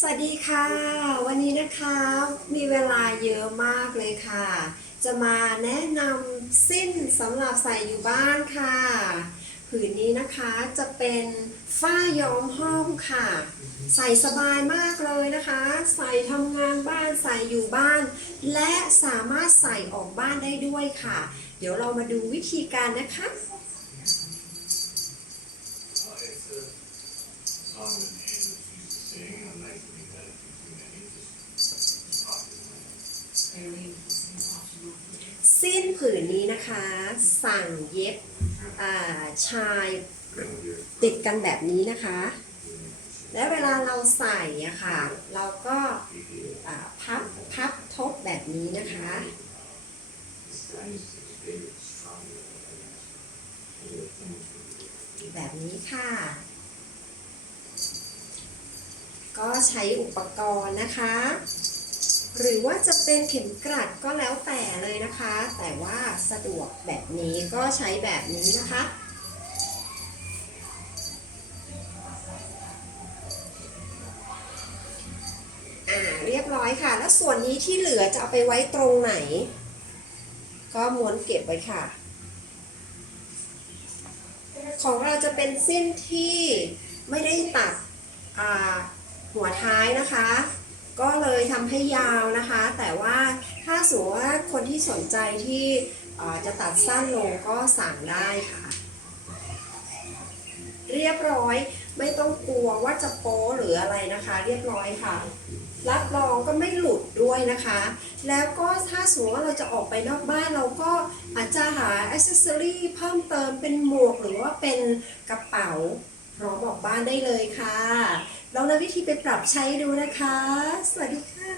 สวัสดีค่ะ วันนี้นะคะมีเวลาเยอะมากเลยค่ะ จะมาแนะนำสิ้นสำหรับใส่อยู่บ้านค่ะผืนนี้นะคะจะเป็นฝ้าย้อมห้องค่ะ ใส่สบายมากเลยนะคะ ใส่ทำงานบ้านใส่อยู่บ้าน และสามารถใส่ออกบ้านได้ด้วยค่ะ เดี๋ยวเรามาดูวิธีการนะคะ seeing and like when that if you too many, just pop it in. สิ้นผืนนี้นะคะ สั่งเย็บอ่าชายติดกันแบบนี้นะคะ และเวลาเราใส่อะค่ะ เราก็อ่าพับพับทบแบบนี้นะคะ แบบนี้ค่ะ ก็ใช้อุปกรณ์นะคะ หรือว่าจะเป็นเข็มกลัดก็แล้วแต่เลยนะคะ แต่ว่าสะดวกแบบนี้ก็ใช้แบบนี้นะคะอ่าเรียบร้อยค่ะ แล้วส่วนนี้ที่เหลือจะเอาไปไว้ตรงไหน ก็ม้วนเก็บไว้ค่ะ ของเราจะเป็นสิ้นที่ไม่ได้ตัดอ่า หัวท้ายนะคะ ก็เลยทำให้ยาวนะคะ แต่ว่าถ้าสมมติว่าคนที่สนใจที่จะตัดสั้นลงก็สั่งได้ค่ะ เรียบร้อยไม่ต้องกลัวว่าจะโป๊หรืออะไรนะคะ เรียบร้อยค่ะ รับรองก็ไม่หลุดด้วยนะคะ แล้วก็ถ้าสมมติว่าเราจะออกไปนอกบ้านเราก็อาจจะหาอ c เซอรี่เพิ่มเติมเป็นหมวกหรือว่าเป็นกระเป๋าพร้อมออกบ้านได้เลยค่ะ ลองนำวิธีไปปรับใช้ดูนะคะ สวัสดีค่ะ